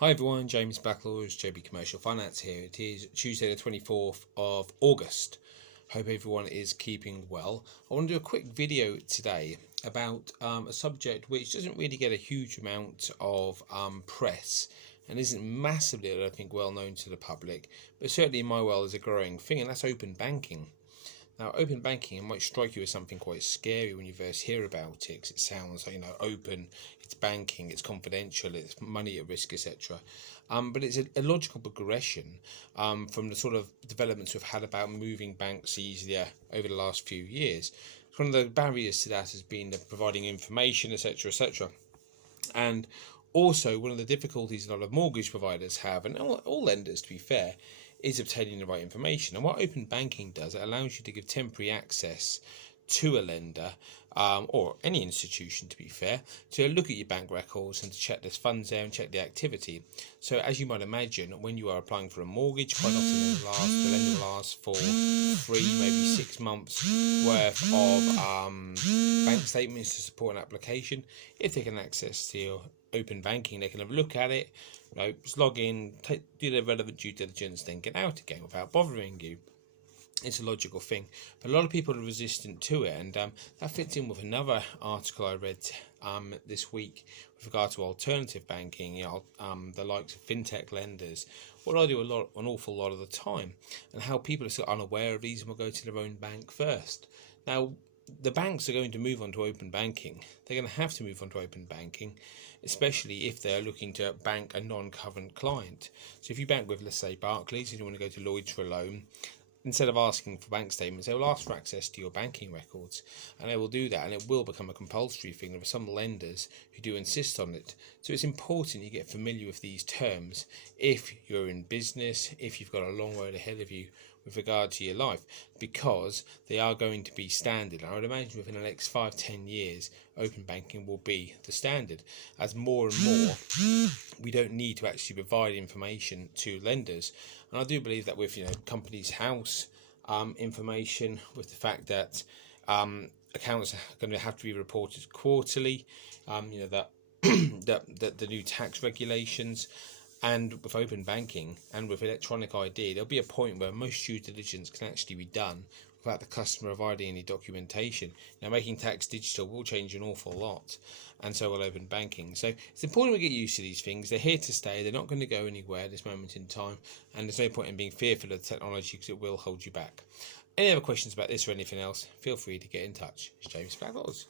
Hi everyone, James Blacklaws, JB Commercial Finance here. It is Tuesday the 24th of August. Hope everyone is keeping well. I want to do a quick video today about a subject which doesn't really get a huge amount of press and isn't massively, I don't think, well known to the public, but certainly in my world is a growing thing, and that's open banking. Now, open banking, it might strike you as something quite scary when you first hear about it, because it sounds like, open, it's banking, it's confidential, it's money at risk, etc. But it's a logical progression from the sort of developments we've had about moving banks easier over the last few years. One of the barriers to that has been the providing information, etc., etc. And also, one of the difficulties a lot of mortgage providers have, and all lenders to be fair, is obtaining the right information. And what open banking does, it allows you to give temporary access to a lender or any institution, to be fair, to look at your bank records and to check there's funds there and check the activity. So as you might imagine, when you are applying for a mortgage, quite often the lender will ask for 3, maybe 6 months worth of bank statements to support an application. If they can access to your open banking, they can have a look at it, just log in, do the relevant due diligence, then get out again without bothering you. It's a logical thing, but a lot of people are resistant to it, and that fits in with another article I read this week with regard to alternative banking, the likes of fintech lenders, what I do an awful lot of the time, and how people are still unaware of these and will go to their own bank first. Now, the banks are going to move on to open banking. They're going to have to move on to open banking, especially if they're looking to bank a non-current client. So if you bank with, let's say, Barclays, and you want to go to Lloyds for a loan, instead of asking for bank statements, they will ask for access to your banking records, and they will do that, and it will become a compulsory thing. There are some lenders who do insist on it. So it's important you get familiar with these terms if you're in business, if you've got a long road ahead of you with regard to your life, because they are going to be standard. I would imagine within the next 5-10 years, open banking will be the standard, as more and more we don't need to actually provide information to lenders. And I do believe that with companies' house information, with the fact that accounts are going to have to be reported quarterly, that the new tax regulations, and with open banking and with electronic ID, there'll be a point where most due diligence can actually be done without the customer providing any documentation. Now, making tax digital will change an awful lot, and so will open banking. So it's important we get used to these things. They're here to stay. They're not going to go anywhere at this moment in time, and there's no point in being fearful of the technology, because it will hold you back. Any other questions about this or anything else, feel free to get in touch. It's James Blacklaws.